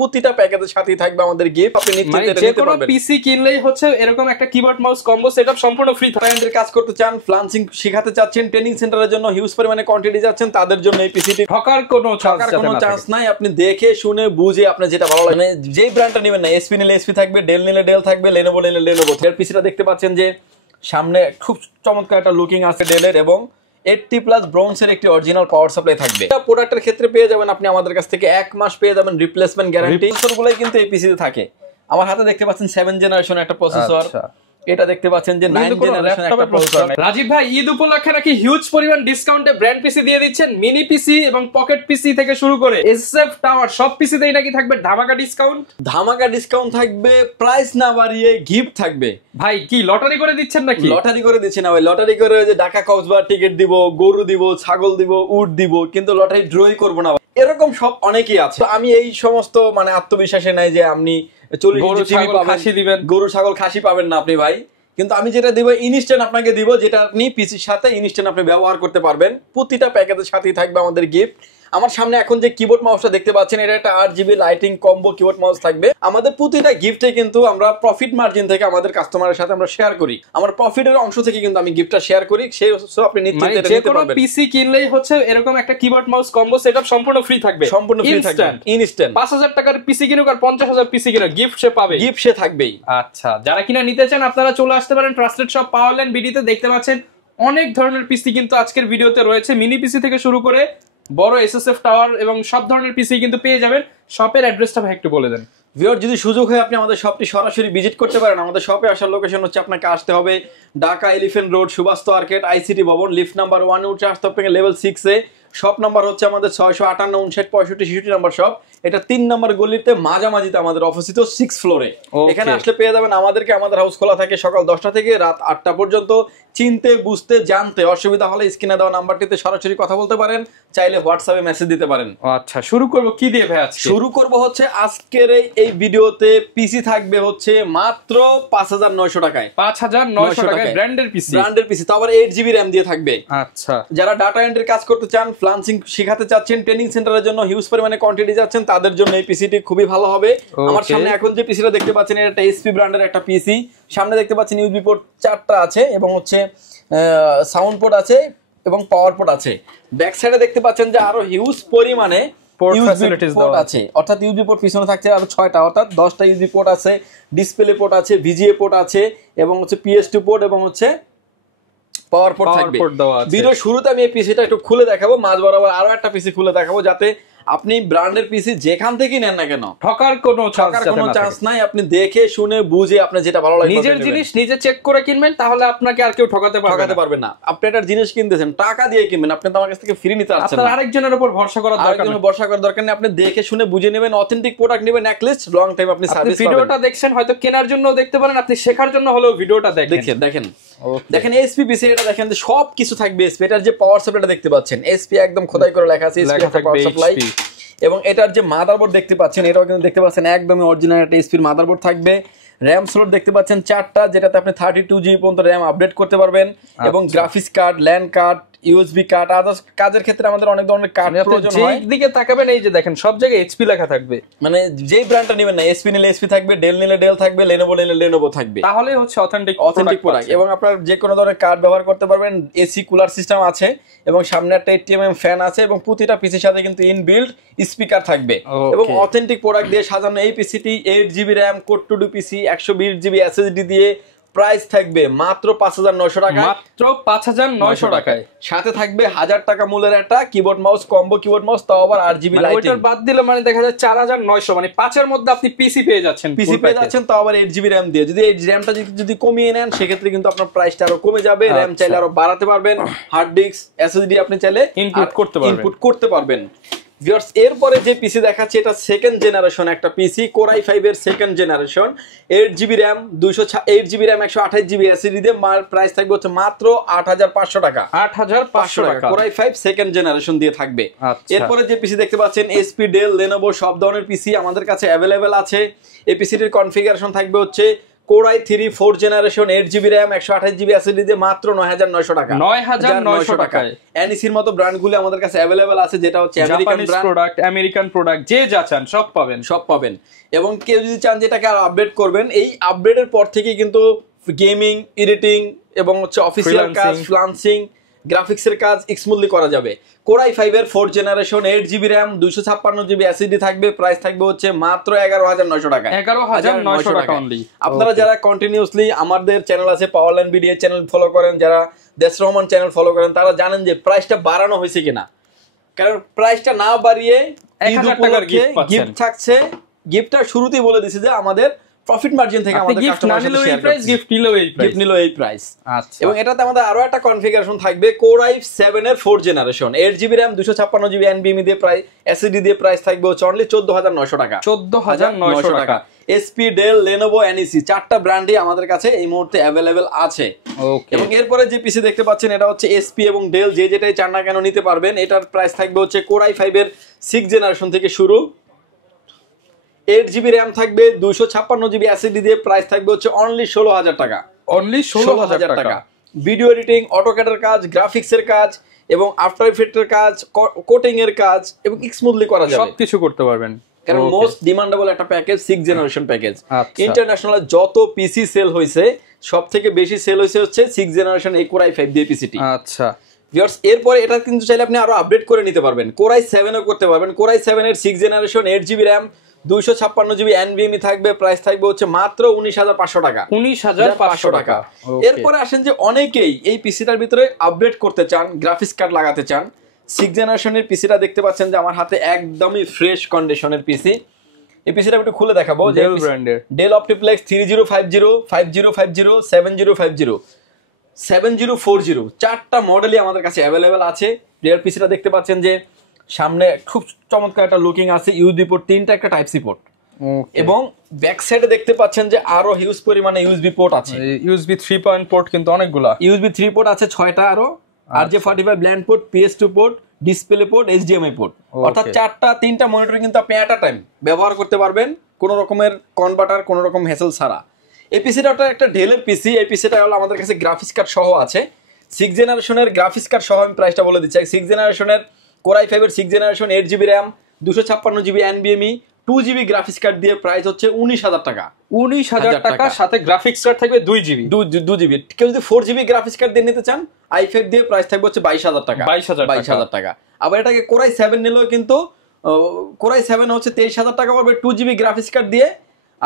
প্রতিটা প্যাকেজের সাথেই থাকবে আমাদের গিফট। আপনি নিশ্চিন্তে এটা নিতে পারবেন। পিসি কিনলেই হচ্ছে এরকম একটা কিবোর্ড মাউস কম্বো সেটআপ সম্পূর্ণ ফ্রি। ক্লায়েন্টের কাজ করতে চান, ফ্রিল্যান্সিং শেখাতে চাচ্ছেন, ট্রেনিং সেন্টারের জন্য হিউজ পরিমাণে কোয়ান্টিটি যাচ্ছেন, তাদের জন্য এই পিসিটি ঠকার কোনো চান্স নাই। আপনি দেখে শুনে বুঝে আপনার যেটা ভালো লাগে, মানে যেই ব্র্যান্ডটা নেবেন না, এসপি নিলে এসপি থাকবে, ডেল নিলে ডেল থাকবে, লেনোভো নিলে লেনোভো। এর পিসিটা দেখতে পাচ্ছেন যে সামনে খুব চমৎকার একটা লুকিং আছে ডেলের, এবং 80+ ব্রোঞ্জের একটি অরিজিনাল পাওয়ার সাপ্লাই থাকবে। এটা প্রোডাক্টের ক্ষেত্রে পেয়ে যাবেন আপনি আমাদের কাছ থেকে 1 মাস পেয়ে যাবেন রিপ্লেসমেন্ট গ্যারান্টি। প্রসেসরগুলোই কিন্তু এই পিসিতে থাকে। আমার হাতে দেখতে পাচ্ছেন 7 জেনারেশন একটা প্রসেসর, এটা দেখতে পাচ্ছেন যে 9 জেনারেশন একটা প্রসেসর। রাজীব ভাই, ঈদ উপলক্ষে নাকি হিউজ পরিমাণ ডিসকাউন্টে ব্র্যান্ড পিসি দিয়ে দিচ্ছেন। মিনি পিসি এবং পকেট পিসি থেকে শুরু করে এসএফ টাওয়ার সব পিসিতেই নাকি থাকবে ধামাকা ডিসকাউন্ট। ধামাকা ডিসকাউন্ট থাকবে, প্রাইস না বাড়িয়ে গিফট থাকবে। ভাই কি লটারি করে দিচ্ছেন নাকি? লটারি করে দিচ্ছি না ভাই, লটারি করে যে ঢাকা কক্সবাজার টিকিট দিব, গরু দিব, ছাগল দিব, উট দিব, কিন্তু লটারি ড্রই করব না। এরকম সব অনেকেই আছে। আমি এই সমস্ত মানে আত্মবিশ্বাসে নাই যে আপনি 40 টিভি পাবেন, গরু ছাগল খাসি পাবেন না আপনি ভাই। কিন্তু আমি যেটা দিব ইনস্ট্যান্ট আপনাকে দিব, যেটা আপনি পিসির সাথে ইনস্ট্যান্ট আপনি ব্যবহার করতে পারবেন। প্রতিটা প্যাকেজের সাথেই থাকবে আমাদের গিফট। আমার সামনে এখন যে কিবোর্ড মাউসটা দেখতে পাচ্ছেন, এটা একটা 8GB lighting combo keyboard mouse থাকবে। আমাদের প্রতিটা গিফটে কিন্তু আমরা প্রফিট মার্জিন থেকে আমাদের কাস্টমারের সাথে আমরা শেয়ার করি, আমার প্রফিটের অংশ থেকে কিন্তু আমি গিফটটা শেয়ার করি। সেই আপনি নিশ্চিন্তে এটা নিতে পারবেন। পিসি কিনলেই হচ্ছে এরকম একটা কিবোর্ড মাউস কম্বো সেটআপ সম্পূর্ণ ফ্রি থাকবে, সম্পূর্ণ ফ্রি থাকবে ইনস্ট্যান্ট। 5000 টাকার পিসি কিনুক আর 50000 পিসি কিনুক, গিফট সে পাবে, গিফট সে থাকবেই। আচ্ছা, যারা কিনা নিতে চান আপনারা চলে আসতে পারেন ট্রাস্টেড শপ পাওয়ারল্যান্ড বিডিতে। দেখতে পাচ্ছেন অনেক ধরনের পিসি কিন্তু আজকের ভিডিওতে রয়েছে, মিনি পিসি থেকে শুরু করে বড় এসএসএফ টাওয়ার এবং সব ধরনের পিসি কিন্তু পেয়ে যাবেন। শপের অ্যাড্রেসটা ভাই একটু বলে দেন। ভিউয়ার, যদি সুযোগ হয় আপনি আমাদের শপটি সরাসরি ভিজিট করতে পারেন। আমাদের শপে আসার লোকেশন হচ্ছে, আপনাকে আসতে হবে Dhaka elephant road, Subastu arcade, ICT ভবন, লিফট নাম্বার 1 উঠে আসতে হবে লেভেল 6 এ। শপ নাম্বার হচ্ছে আমাদের 658 59 65 66 নাম্বার শপ। এটা 3 নাম্বার গলিতে মাঝামাঝিতে আমাদের অবস্থিত 6 ফ্লোরে। এখানে আসলে পেয়ে যাবেন আমাদেরকে। আমাদের হাউস খোলা থাকে সকাল 10টা থেকে রাত 8টা পর্যন্ত। চিনতে বুঝতে জানতে অসুবিধা হলে স্ক্রিনে দেওয়া নাম্বারটিতে সরাসরি কথা বলতে পারেন, চাইলে হোয়াটসঅ্যাপে মেসেজ দিতে পারেন। আচ্ছা, শুরু করব কি দিয়ে ভাই? আজকে শুরু করব হচ্ছে আজকের এই ভিডিওতে পিসি থাকবে হচ্ছে মাত্র 5900 টাকায়। 5900 টাকায় ব্র্যান্ডের পিসি, তো আবার 8GB র‍্যাম দিয়ে থাকবে। আচ্ছা, যারা ডাটা এন্ট্রির কাজ করতে চান, ফ্রিল্যান্সিং শেখাতে চাচ্ছেন, ট্রেনিং সেন্টারের জন্য হিউজ পরিমাণে কোয়ান্টিটি যাচ্ছেন, তাদের জন্য এই পিসিটি খুবই ভালো হবে। আমার সামনে এখন যে পিসিটা দেখতে পাচ্ছেন, এটা একটা এসপি ব্র্যান্ডের একটা পিসি। সামনে দেখতে পাচ্ছেন ইউএসবি পোর্ট 4টা আছে, এবং হচ্ছে সাউন্ড পোর্ট আছে এবং পাওয়ার পোর্ট আছে। ব্যাক সাইডে দেখতে পাচ্ছেন যে আরো হিউজ পরিমাণে পোর্ট আছে, অর্থাৎ ইউএসবি পোর্ট পিছনে থাকছে আরো 6টা, অর্থাৎ 10টা ইউএসবি পোর্ট আছে, ডিসপ্লে পোর্ট আছে, ভিজিএ পোর্ট আছে, এবং হচ্ছে PS2 পোর্ট এবং হচ্ছে পাওয়ার পোর্ট থাকবে। ভিডিও শুরুতে আমি এই পিসিটা একটু খুলে দেখাবো, মাঝ বরাবর আরো একটা পিসি খুলে দেখাবো, যাতে আপনি ব্র্যান্ডের পিসি যেখান থেকে নেন না কেন ঠকার কোনো চান্স নাই। আপনি দেখে শুনে বুঝে আপনার যেটা ভালো লাগে, নিজের জিনিস নিজে চেক করে কিনবেন, তাহলে আপনাকে আর কেউ ঠকাতে পারবে না। আপনি একটা জিনিস কিনতেছেন, টাকা দিয়ে কিনবেন, আপনি তো আমার কাছ থেকে ফ্রি নিতে আসছেন। আপনার আরেকজনের উপর ভরসা করার দরকার নেই। আপনি দেখে শুনে বুঝে নেবেন, অথেন্টিক প্রোডাক্ট নেবেন, অ্যাটলিস্ট লং টাইম আপনি সার্ভিস পাবেন। ভিডিওটা দেখছেন, হয়তো কেনার জন্য দেখতে পারেন, আপনি শেখার জন্য হলেও ভিডিওটা দেখেন এসপি পিসি। এটা দেখেন যে সব কিছু থাকবে এসপি। এটার যে পাওয়ার সাপ্লাইটা দেখতে পাচ্ছেন, এসপি একদম খোদাই করে লেখা আছে, এসপি পাওয়ার সাপ্লাই। এবং এটার যে মাদারবোর্ড দেখতে পাচ্ছেন, এটাও কিন্তু দেখতে পাচ্ছেন একদমই অরিজিনাল একটা এসপির মাদারবোর্ড থাকবে। র‍্যাম স্লট দেখতে পাচ্ছেন 4টা, যেটাতে আপনি 32GB পর্যন্ত র‍্যাম আপডেট করতে পারবেন। এবং graphics card, land card, USB card, others কাজের ক্ষেত্রে আমাদের অনেক ধরনের কার্ড প্রয়োজন হয়। যেই দিকে তাকাবেন, এই যে দেখেন সব জায়গায় এইচপি লেখা থাকবে। মানে যেই ব্র্যান্ডটা নেবেন না, এসপি নিলে এসপি থাকবে, ডেল নিলে ডেল থাকবে, লেনোভো নিলে লেনোভো থাকবে, তাহলে হচ্ছে অথেন্টিক প্রোডাক্ট। এবং আপনার যে কোনো ধরনের কার্ড ব্যবহার করতে পারবেন। এসি কুলার সিস্টেম আছে, এবং সামনে একটা 80mm ফ্যান আছে, এবং প্রতিটা পিসির সাথে কিন্তু ইনবিল্ট স্পিকার থাকবে। এবং অথেন্টিক প্রোডাক্ট দিয়ে সাজানো এই PCT 8GB RAM, code to do PC, 120GB SSD দিয়ে প্রাইস থাকবে মাত্র 5900 টাকা। মাত্র 5900 টাকায়। সাথে থাকবে 1000 টাকা মূল্যের একটা keyboard mouse, combo keyboard mouse, তাও আবার 8GB লাইটিং। ওইটার বাদ দিলে মানে দেখা যায় 4900, মানে 5 এর মধ্যে আপনি পিসি পেয়ে যাচ্ছেন, তাও আবার 8GB র‍্যাম দিয়ে। যদি এই র‍্যামটা যদি কমিয়ে নেন, সেক্ষেত্রে কিন্তু আপনার প্রাইসটা আরো কমে যাবে। র‍্যাম চাইলে আরো বাড়াতে পারবেন, হার্ড ডিস্ক SSD আপনি চাইলে ইনপুট করতে পারবেন। ভিউয়ার্স, এরপরে যে পিসি দেখাচ্ছি, এটা সেকেন্ড জেনারেশন একটা পিসি, Core i5 এর second generation, 8GB RAM, 8GB RAM, 128GB SSD দিয়ে। প্রাইস থাকবে হচ্ছে মাত্র 8500 টাকা। 8500 টাকা Core i5 সেকেন্ড জেনারেশন দিয়ে থাকবে। এরপরে যে পিসি দেখতে পাচ্ছেন, এসপি, ডেল, লেনোভো সব ধরনের পিসি আমাদের কাছে অ্যাভেলেবেল আছে। এই পিসিটির কনফিগারেশন থাকবে হচ্ছে Core i3 4th generation 8GB RAM 128GB SSD দিয়ে মাত্র 9900 টাকা। 9900 টাকায় NEC-র মতো ব্র্যান্ডগুলো আমাদের কাছে अवेलेबल আছে, যেটা হচ্ছে আমেরিকান প্রোডাক্ট যে যা চান সব পাবেন। এবং কেউ যদি চান যেটাকে আর আপডেট করবেন, এই আপডেটের পর থেকে কিন্তু গেমিং, এডিটিং এবং হচ্ছে অফিসিয়াল কাজ, ফ্রিল্যান্সিং, গ্রাফিক্সের কাজ স্মুথলি করা যাবে। Core i5 এর 4th generation 8GB RAM 256GB SSD থাকবে, প্রাইস থাকবে হচ্ছে মাত্র 11900 টাকা। 11900 টাকা অনলি। আপনারা যারা কন্টিনিউয়াসলি আমাদের চ্যানেল আছে পাওয়ারলাইন ভিডিও চ্যানেল ফলো করেন, যারা দেশ রহমান চ্যানেল ফলো করেন, তারা জানেন যে প্রাইসটা বাড়ানো হয়েছে কিনা। কারণ প্রাইসটা না বাড়িয়ে 1000 টাকার গিফট থাকছে। গিফটটা শুরুতেই বলে দিছি যে আমাদের প্রফিট মার্জিন থেকে আমাদের কাস্টমারদের সাথে শেয়ার করছি। গিফট নিলো এই প্রাইস। আচ্ছা, এবং এটাতে আমাদের আরো একটা কনফিগারেশন থাকবে Core i7 এর 4th generation 8GB RAM 256GB NVMe দিয়ে প্রাইস SSD দিয়ে প্রাইস থাকবে হচ্ছে অনলি 14900 টাকা। 14900 টাকা। HP, Dell, Lenovo, NEC চারটা ব্র্যান্ডই আমাদের কাছে এই মুহূর্তে अवेलेबल আছে। ওকে, এবং এরপরে যে পিসি দেখতে পাচ্ছেন এটা হচ্ছে SP এবং Dell, যে যেটাই চান না কেন নিতে পারবেন। এটার প্রাইস থাকবে হচ্ছে Core i5 এর 6th জেনারেশন থেকে শুরু, 8GB RAM থাকবে, 256GB SSD দিয়ে প্রাইস থাকবে হচ্ছে অনলি 16000 টাকা। অনলি 16000 টাকা। ভিডিও এডিটিং, অটোক্যাডের কাজ, গ্রাফিক্সের কাজ এবং আফটার ইফেক্টের কাজ, কোডিং এর কাজ এবং স্মুথলি করা যাবে, সবকিছু করতে পারবেন। কারণ মোস্ট ডিমান্ডেবল একটা package 6th generation package. International যত পিসি সেল হয়েছে সবথেকে বেশি সেল হয়েছে হচ্ছে 6th জেনারেশন এই Core i5 দিয়ে পিসিটি। আচ্ছা ভিউয়ার্স, এরপরে এটা কিন্তু চাইলে আপনি আরো আপডেট করে নিতে পারবেন, Core i7 ও করতে পারবেন। Core i7 এর 6th generation 8GB RAM 256GB NVMe থাকবে, প্রাইস থাকবে হচ্ছে মাত্র 19500 টাকা। 19500 টাকা। এরপরে আসেন যে অনেকেই এই পিসিটার ভিতরে আপডেট করতে চান, গ্রাফিক্স কার্ড লাগাতে চান। 6th জেনারেশনের পিসিটা দেখতে পাচ্ছেন যে আমার হাতে একদমই ফ্রেশ কন্ডিশনের পিসি। এই পিসিটা একটু খুলে দেখাবো। ডেল ব্র্যান্ডের ডেল অপটিপ্লেক্স 3050, 5050, 7050, 7040 চারটা মডেলই আমাদের কাছে अवेलेबल আছে। ডেল পিসিটা দেখতে পাচ্ছেন যে সামনে খুব চমৎকার একটা লুকিং আছে, ইউএসবি পোর্ট তিনটা, একটা টাইপ সি পোর্ট, এবং ব্যাক সাইডে দেখতে পাচ্ছেন যে আরো হিউজ পরিমাণে ইউএসবি পোর্ট আছে। ইউএসবি 3 পয়েন্ট পোর্ট কিন্তু অনেকগুলা, ইউএসবি 3 পোর্ট আছে 6টা, আরো RJ45 ব্ল্যান্ড পোর্ট, PS2 পোর্ট, ডিসপ্লে পোর্ট, HDMI পোর্ট, অর্থাৎ তিনটা মনিটর কিন্তু আপনি এট আ টাইম ব্যবহার করতে পারবেন কোনো রকমের কনভার্টার, কোনো রকম হ্যাসেল ছাড়া। এই পিসিটা একটা ডেলের পিসি। এই পিসিটা হলো আমাদের কাছে গ্রাফিক্স কার্ড সহ আছে। 6th জেনারেশনের গ্রাফিক্স কার্ড সহ আমি প্রাইসটা বলে দিচ্ছি। 6th জেনারেশনের Core i5 এর 6th generation 8GB RAM 256GB NVMe 2GB graphics card দিয়ে প্রাইস হচ্ছে 19000 টাকা। 19000 টাকা, সাথে গ্রাফিক্স কার্ড থাকবে 2GB। কেউ যদি 4GB গ্রাফিক্স কার্ড দিয়ে নিতে চান i5 দিয়ে প্রাইস থাকবে হচ্ছে 22000 টাকা। 22000 টাকা। আবার এটাকে Core i7 নিলেও কিন্তু Core i7 হচ্ছে 23000 টাকা পড়বে 2GB গ্রাফিক্স কার্ড দিয়ে,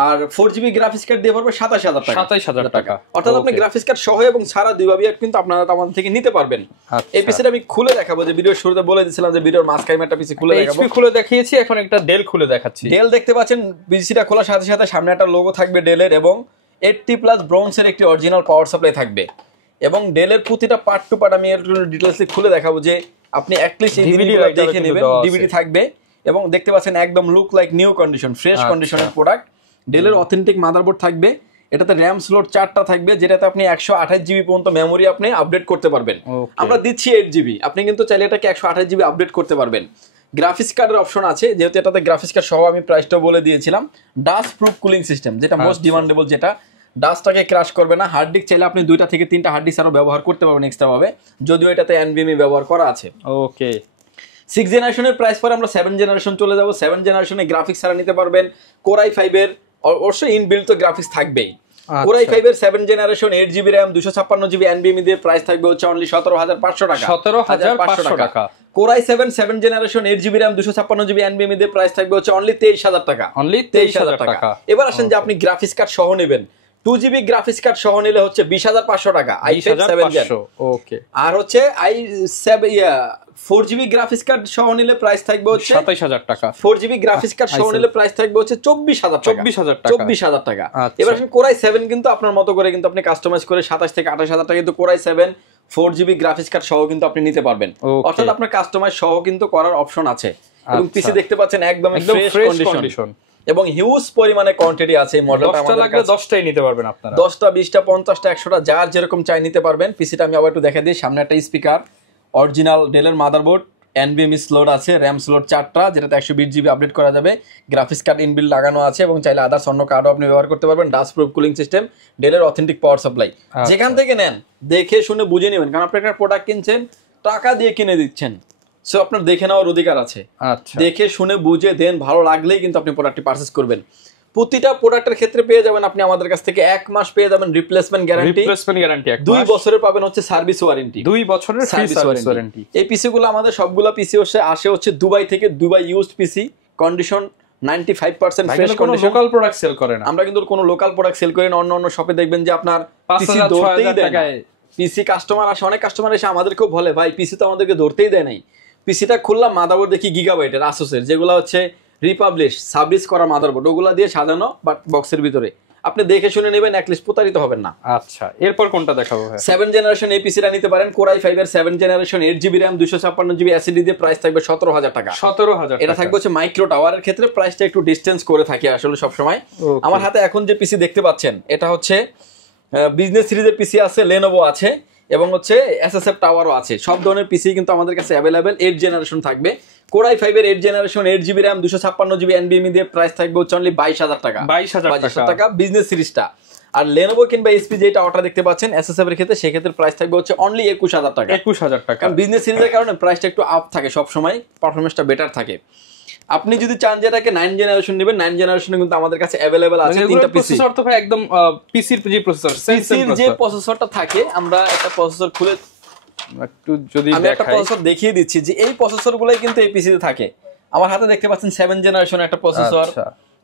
আর 4GB গ্রাফিক্স কার্ড দিয়ে পড়বে 27000 টাকা। 27000 টাকা। অর্থাৎ আপনি গ্রাফিক্স কার্ড সহ এবং ছাড়া দুইভাবেই কিন্তু আপনারা আমাদের থেকে নিতে পারবেন। এই পিসিটা আমি খুলে দেখাবো, যে ভিডিওর শুরুতে বলে দিয়েছিলাম যে ভিডিওর মাঝখানে একটা পিসি খুলে দেখাবো। এইচপি খুলে দেখিয়েছি, এখন একটা ডেল খুলে দেখাচ্ছি। ডেল দেখতে পাচ্ছেন, পিসিটা খোলার সাথে সাথে সামনে একটা লোগো থাকবে ডেলের, এবং 80+ ব্রোঞ্জের একটি অরিজিনাল পাওয়ার সাপ্লাই থাকবে। এবং ডেলের প্রতিটা পার্ট টু পার্ট আমি একটু ডিটেইলসে খুলে দেখাবো, যে আপনি অ্যাটলিস্ট এই ভিডিওটা দেখে নেবেন। ডিভিডি থাকবে এবং দেখতে পাচ্ছেন একদম look like new condition, fresh কন্ডিশনের প্রোডাক্ট। ডেলের অথেন্টিক মাদারবোর্ড থাকবে, এটাতে র্যাম স্লট 4টা থাকবে, যেটাতে আপনি 128GB পর্যন্ত মেমোরি আপনি আপডেট করতে পারবেন। আমরা দিচ্ছি 8GB, আপনি কিন্তু চাইলে এটাকে 128GB আপডেট করতে পারবেন। গ্রাফিক্স কার্ডের অপশন আছে, যেহেতু এটাতে গ্রাফিক্স কার্ড সহ আমি প্রাইসটা বলে দিয়েছিলাম। ডাস্ট প্রুফ কুলিং সিস্টেম, যেটা মোস্ট ডিমান্ডেবল, যেটা ডাস্টটাকে ক্রাশ করবে না। হার্ড ডিস্ক চাইলে আপনি 2টা থেকে 3টা হার্ড ডিস্ক আরো ব্যবহার করতে পারবেন এক্সট্রা ভাবে, যদিও এটাতে NVMe ব্যবহার করা আছে। ওকে, 6th জেনারেশনের প্রাইস পরে আমরা 7th জেনারেশন চলে যাব। 7th জেনারেশনে গ্রাফিক্স ছাড়া নিতে পারবেন। Core i5 এর অবশ্যই ইনবিল্ট তো গ্রাফিক্স থাকবেই। Core i5 এর 7th generation 8GB RAM 256GB NVMe দিয়ে প্রাইস থাকবে হচ্ছে অনলি 17500 টাকা। 17500 টাকা। Core i7 7th generation 8GB RAM 256GB NVMe দিয়ে প্রাইস থাকবে হচ্ছে অনলি 23000 টাকা। অনলি 23000 টাকা। এবার আসেন যে আপনি গ্রাফিক্স কার্ড সহ নেবেন, 2GB গ্রাফিক্স কার্ড সহ নিলে হচ্ছে 20500 টাকা। i5 7 gen। ওকে, আর হচ্ছে i7 4GB গ্রাফিক্স কার্ড সহ নিলে প্রাইস থাকবে হচ্ছে 27000 টাকা। 4GB গ্রাফিক্স কার্ড সহ নিলে প্রাইস থাকবে হচ্ছে 24000 টাকা। 24000 টাকা। এবার আসেন Core i7 কিন্তু আপনার মতো করে কিন্তু আপনি কাস্টমাইজ করে 27 থেকে 28000 টাকা কিন্তু Core i7 4GB graphics card সহ কিন্তু আপনি নিতে পারবেন। অর্থাৎ আপনার কাস্টমাইজ সহ কিন্তু করার অপশন আছে। এবং পিসি দেখতে পাচ্ছেন একদম ফ্রেশ কন্ডিশন এবং হিউজ পরিমাণে কোয়ান্টিটি আছে। এই মডেলটা আমাদের লাগলে 10টাই নিতে পারবেন আপনারা, 10টা 20টা 50টা 100টা যার যেরকম চাই নিতে পারবেন। পিসিটা আমি আবার একটু দেখাই দিই। সামনে একটা স্পিকার, অরিজিনাল ডেলের মাদারবোর্ড, এনভিএমই স্লট আছে, র্যাম স্লট 4টা, যেটাতে 120 জিবি আপডেট করা যাবে, গ্রাফিক্স কার্ড ইনবিল্ট লাগানো আছে এবং চাইলে আদার্স অন্য কার্ডও আপনি ব্যবহার করতে পারবেন। ডাস্ট প্রুফ কুলিং সিস্টেম, ডেলের অথেন্টিক পাওয়ার সাপ্লাই। যেখান থেকে নেন দেখে শুনে বুঝে নেবেন, কারণ আপনি একটা প্রোডাক্ট কিনছেন, টাকা দিয়ে কিনে দিচ্ছেন, সো আপনার দেখে নেওয়ার অধিকার আছে। দেখে শুনে বুঝে দেন, ভালো লাগলেই কিন্তু আপনি প্রোডাক্টটি পারচেজ করবেন। প্রতিটা প্রোডাক্টের ক্ষেত্রে পেয়ে যাবেন আপনি আমাদের কাছ থেকে 1 মাস পেয়ে যাবেন রিপ্লেসমেন্ট গ্যারান্টি, 2 বছরের পাবেন হচ্ছে সার্ভিস ওয়ারেন্টি, 2 বছরের সার্ভিস ওয়ারেন্টি। এই পিসি গুলো আমাদের সবগুলো পিসি আসে হচ্ছে দুবাই থেকে, Dubai used PC, condition 95% fresh condition. Local product sale করে না, আমরা কিন্তু কোনো লোকাল প্রোডাক্ট সেল করি না। অন্য শপে দেখবেন যে আপনার পিসি ধরতেই দেয় না, পিসি কাস্টমার আসে, অনেক কাস্টমার এসে আমাদেরকেও বলে ভাই পিসি তো আমাদেরকে ধরতেই দেয় নাই। পিসিটা খুললাম, মাদারবোর্ড দেখি গিগাবাইটের আসুসের, যেগুলো হচ্ছে রিপাবলিশ সাবলিশ করা মাদারবোর্ড, ওগুলা দিয়ে সাজানো বাট বক্সের ভিতরে। আপনি দেখে শুনে নেবেন, অ্যাটলিস্ট প্রতারিত হবেন না। আচ্ছা, এরপর কোনটা দেখাবো? 7 জেনারেশন এই পিসিটা নিতে পারেন, Core i5 এর 7 generation, 8GB RAM, 256GB SSD দিয়ে, প্রাইস থাকবে 17,000 টাকা। 17,000 এটা থাকবে হচ্ছে মাইক্রো টাওয়ারের ক্ষেত্রে, প্রাইসটা একটু ডিসটেন্স করে থাকে আসলে সব সময়। আমার হাতে এখন যে পিসি দেখতে পাচ্ছেন এটা হচ্ছে বিজনেস সিরিজের পিসি আছে, Lenovo আছে এবং হচ্ছে SSF টাওয়ারও আছে। সব ধরনের পিসি কিন্তু আমাদের কাছে অ্যাভেলেবেল। 8 জেনারেশন থাকবে, Core i5 এর 8 generation, 8GB RAM, 256GB NVMe দিয়ে, প্রাইস থাকবে হচ্ছে অনলি 22,000 টাকা। 22,000 টাকা বিজনেস সিরিজটা। আর Lenovo কিংবা HP যে টাওয়ারটা দেখতে পাচ্ছেন SSF এর ক্ষেত্রে, সেক্ষেত্রে প্রাইস থাকবে হচ্ছে অনলি 21,000 টাকা। 21,000 টাকা। কারণ বিজনেস সিরিজের কারণে প্রাইসটা একটু আপ থাকে সব সময়, পারফরম্যান্সটা বেটার থাকে। আপনি যদি চান যে এটাকে 9 জেনারেশন নেবেন, 9 জেনারেশনে কিন্তু আমাদের কাছে अवेलेबल আছে তিনটা পিসি। প্রসেসর তো ভাই একদম পিসির যে প্রসেসর, পিসির যে প্রসেসরটা থাকে, আমরা একটা প্রসেসর খুলে একটু যদি আমি একটা প্রসেসর দেখিয়ে দিচ্ছি যে এই প্রসেসরগুলাই কিন্তু এই পিসিতে থাকে। আমার হাতে দেখতে পাচ্ছেন 7 জেনারেশন একটা প্রসেসর,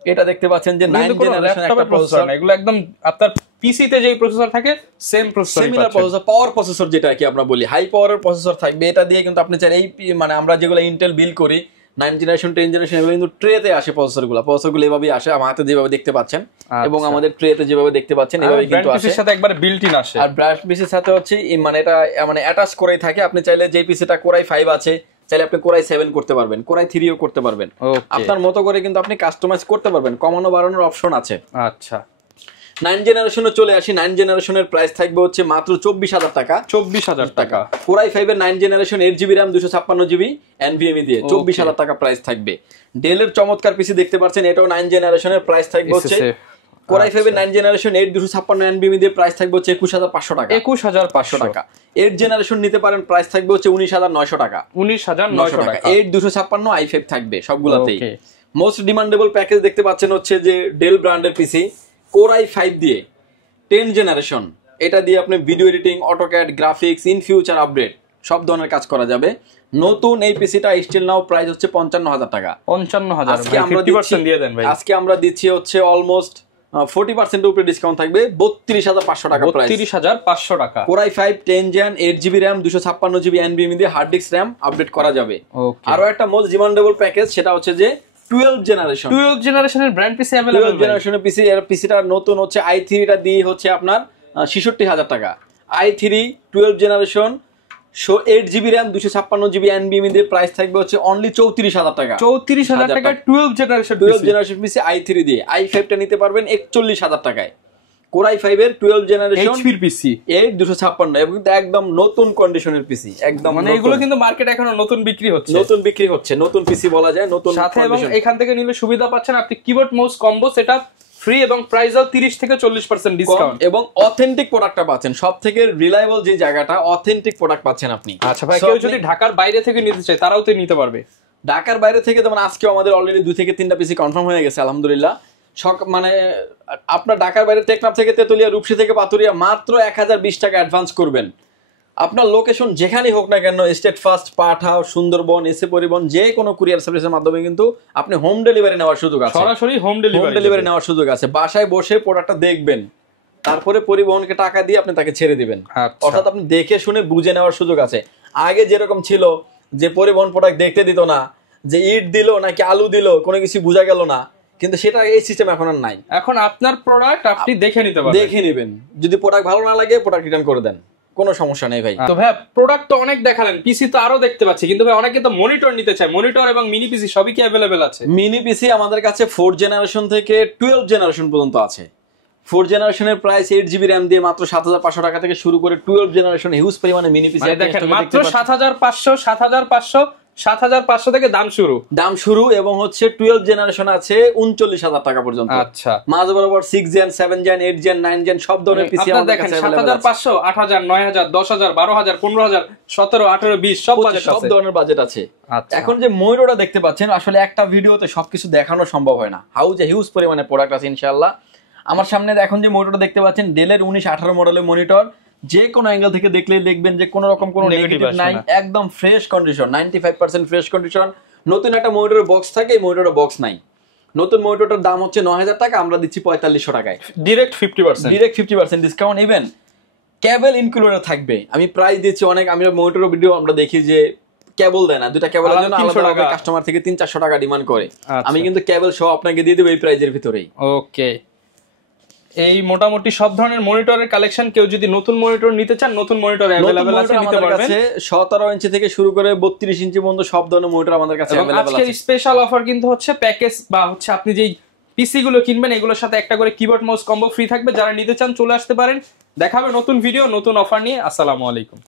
এটা দেখতে পাচ্ছেন যে 9 জেনারেশন একটা প্রসেসর। এগুলো একদম আপনার পিসিতে যেই প্রসেসর থাকে সেম প্রসেসর, সিমিলার প্রসেসর, পাওয়ার প্রসেসর যেটা কি আমরা বলি, হাই পাওয়ারের প্রসেসর থাকবে। এটা দিয়ে কিন্তু আপনি চাই এই মানে আমরা যেগুলো ইন্টেল বিল করি 9 জেনারেশন 10 জেনারেশন, এগুলো কিন্তু ট্রেতে আসে প্রসেসরগুলো এভাবেই আসে। আমার হাতে যেভাবে দেখতে পাচ্ছেন এবং আমাদের ট্রেতে যেভাবে দেখতে পাচ্ছেন এভাবে কিন্তু আসে। পিসির সাথে একবারে বিল্ট ইন আসে। আর ব্রাশ পিসির সাথে হচ্ছে মানে এটা মানে অ্যাটাচ করেই থাকে। আপনি চাইলে যে পিসিটা Core i5 আছে, চাইলে আপনি Core i7 করতে পারবেন, Core i3 ও করতে পারবেন। আপনার মতো করে কিন্তু আপনি কাস্টমাইজ করতে পারবেন, কমানো বাড়ানোর অপশন আছে। আচ্ছা, 9 জেনারেশনে চলে আসি। 9 জেনারেশনের প্রাইস থাকবে হচ্ছে মাত্র 24,000 টাকা। 24,000 টাকা। Core i5 এর 9 generation, 8GB RAM, 256GB NVMe দিয়ে 24,000 টাকা প্রাইস থাকবে। ডেলের চমৎকার পিসি দেখতে পাচ্ছেন, এটাও 9 জেনারেশনের, প্রাইস থাকবে হচ্ছে Core i5 এর 9 জেনারেশন 8 256 NVMe দিয়ে, প্রাইস থাকবে হচ্ছে 21,500 টাকা। 21,500 টাকা। 8 জেনারেশন নিতে পারেন, প্রাইস থাকবে হচ্ছে 19,900 টাকা। 19,900 টাকা। 8 256 i5 থাকবে সবগুলাতেই। মোস্ট ডিমান্ডেবল প্যাকেজ দেখতে পাচ্ছেন হচ্ছে যে ডেল ব্র্যান্ডের পিসি, Core i5 দিয়ে 10 জেনারেশন, এটা দিয়ে আপনি video editing, AutoCAD, graphics, in future update সব ধরনের কাজ করা যাবে। নতুন এই পিসিটা স্টিল নাও প্রাইস হচ্ছে 55,000 টাকা। 55,000। আজকে আমরা 50% দিয়ে দেন ভাই। আজকে আমরা দিচ্ছি হচ্ছে অলমোস্ট 40% উপরে ডিসকাউন্ট থাকবে, 32,500 টাকা প্রাইস। 32,500 টাকা। Core i5 10 gen, 8GB RAM, 256GB NVMe দিয়ে হার্ড ডিস্ক RAM আপডেট করা যাবে। আরো একটা মোস্ট ডিমান্ডেবল প্যাকেজ, সেটা হচ্ছে যে 12 জেনারেশন। 12 জেনারেশনের ব্র্যান্ড পিসি अवेलेबल। 12 জেনারেশনের পিসি, এর পিসিটা নতুন হচ্ছে i3 টা দিয়ে হচ্ছে আপনার 66,000 টাকা। i3 12 generation 8GB RAM, 256GB NVMe দিয়ে, প্রাইস থাকবে হচ্ছে অনলি 34,000 টাকা। 34,000 টাকা 12 জেনারেশন পিসি i3 দিয়ে। i5 টা নিতে পারবেন 41,000 টাকায়। Core i5 এর 12 জেনারেশন HP পিসি 8 256 এবং একদম নতুন কন্ডিশনের পিসি, একদম মানে এগুলো কিন্তু মার্কেটে এখনো নতুন বিক্রি হচ্ছে, নতুন পিসি বলা যায়, নতুন সাথে। এবং এখান থেকে নিলে সুবিধা পাচ্ছেন আপনি keyboard mouse combo setup free এবং প্রাইসও 30 থেকে 40% ডিসকাউন্ট এবং অথেন্টিক প্রোডাক্টটা পাচ্ছেন। সবথেকে রিলায়েবল যে জায়গাটা, অথেন্টিক প্রোডাক্ট পাচ্ছেন আপনি। আচ্ছা ভাই, কেউ যদি ঢাকার বাইরে থেকে নিতে চায় তারাও তো নিতে পারবে। ঢাকার বাইরে থেকে যেমন আজকে আমাদের অলরেডি 2 থেকে 3টা পিসি কনফার্ম হয়ে গেছে আলহামদুলিল্লাহ। মানে আপনার ঢাকার বাইরে টেকনাফ থেকে তেতুলিয়া, রূপসী থেকে পাতুরিয়া মাত্র 1020 টাকা অ্যাডভান্স করবেন। আপনার লোকেশন যেখানেই হোক না কেন, স্টেট ফার্স্ট, পাঠাও, সুন্দরবন, এসে পরিবহন, যে কোনো কুরিয়ার সার্ভিসের মাধ্যমে কিন্তু আপনি হোম ডেলিভারি নেওয়ার সুযোগ আছে। সরাসরি হোম ডেলিভারি নেওয়ার সুযোগ আছে। বাসায় বসে প্রোডাক্টটা দেখবেন, তারপরে পরিবহনকে টাকা দিয়ে আপনি তাকে ছেড়ে দিবেন। অর্থাৎ আপনি দেখে শুনে বুঝে নেওয়ার সুযোগ আছে। আগে যেরকম ছিল যে পরিবহন প্রোডাক্ট দেখতে দিত না, যে ইট দিল নাকি আলু দিল, কোনো কিছু বোঝা গেল না, কিন্তু সেটা এই সিস্টেম এখন আর নাই। এখন আপনার প্রোডাক্ট আপনি দেখে নিতে পারবেন, দেখে নেবেন। যদি প্রোডাক্ট ভালো না লাগে, প্রোডাক্ট রিটার্ন করে দেন, কোনো সমস্যা নেই ভাই। তো ভাই প্রোডাক্ট তো অনেক দেখালেন, পিসি তো আরো দেখতে পাচ্ছি, কিন্তু ভাই অনেকে তো মনিটর নিতে চায়। মনিটর এবং মিনি পিসি সবই কি अवेलेबल আছে? মিনি পিসি আমাদের কাছে 4 জেনারেশন থেকে 12 জেনারেশন পর্যন্ত আছে। 4 জেনারেশনের প্রাইস 8GB RAM দিয়ে মাত্র 7,500 টাকা থেকে শুরু করে 12 জেনারেশন হিউজ পরিমাণে মিনি পিসি দেখেন, মাত্র 7,500 7,500 থেকে দাম শুরু এবং হচ্ছে 12 জেনারেশন আছে 39,000 টাকা পর্যন্ত। আচ্ছা, মাঝ বরাবর 6 জেন 7 জেন 8 জেন 9 জেন সব ধরনের পিসি আমাদের কাছে 7,500 8,000 9,000 10,000 12,000 15,000 17 18 20 সব বাজেট আছে, সব ধরনের বাজেট আছে। এখন যে ময়ূরটা দেখতে পাচ্ছেন আসলে একটা ভিডিওতে সবকিছু দেখানো সম্ভব হয় না, হিউজ পরিমাণে প্রোডাক্ট আছে ইনশাআল্লাহ। আমার সামনে এখন যে মনিটরটা দেখতে পাচ্ছেন ডেলের 1918 মডেলের মনিটর, যে কোনো অ্যাঙ্গেল থেকে দেখলেই দেখবেন যে কোনো রকম কোনো নেগেটিভ নাই, একদম ফ্রেশ কন্ডিশন, 95% ফ্রেশ কন্ডিশন। নতুন একটা মনিটরের বক্স থাকে, এই মনিটরের বক্স নাই। নতুন মনিটরটার দাম হচ্ছে 9,000 টাকা, আমরা দিচ্ছি 4500 টাকায়, ডিরেক্ট 50% ডিসকাউন্ট। ইভেন কেবল ইনক্লুডেড থাকবে। আমি প্রাইস দিচ্ছি অনেক, আমি মনিটরের ভিডিও আমরা দেখি যে কেবল দেয় না, দুটা কেবলের জন্য আলাদা কাস্টমার থেকে 300-400 টাকা ডিমান্ড করে। আমি কিন্তু কেবল সহ আপনাকে দিয়ে দেবো এই প্রাইজের ভিতরেই। ওকে, এই মোটামুটি সব ধরনের মনিটরের কালেকশন, কেউ যদি নতুন মনিটর নিতে চান নতুন মনিটর अवेलेबल আছে, নিতে পারবেন। 17 ইঞ্চি থেকে শুরু করে 32 ইঞ্চি পর্যন্ত সব ধরনের মনিটর আমাদের কাছে अवेलेबल আছে। আজকের স্পেশাল অফার কিন্তু হচ্ছে প্যাকেজ বা হচ্ছে আপনি যেই পিসি গুলো কিনবেন এগুলোর সাথে একটা করে কিবোর্ড মাউস কম্বো ফ্রি থাকবে। যারা নিতে চান চলে আসতে পারেন। দেখাবে নতুন ভিডিও নতুন অফার নিয়ে। আসসালামু আলাইকুম।